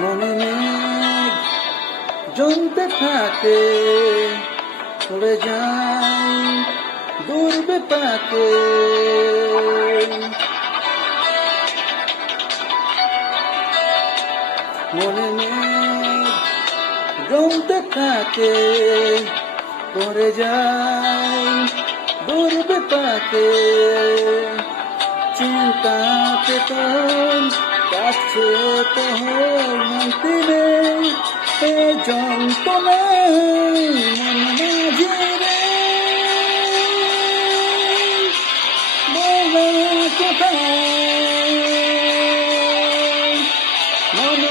মনে মেঘ জমতে থাকে, উড়ে যায় দূর বিপাকে। মনে মেঘ জমতে থাকে, উড়ে যায় দূর বিপাকে। চিন্তাতে তোর কাছে তো শান্তি নেই, এ যন্ত্রণায় মন মাঝে রে বলা কোথায় মন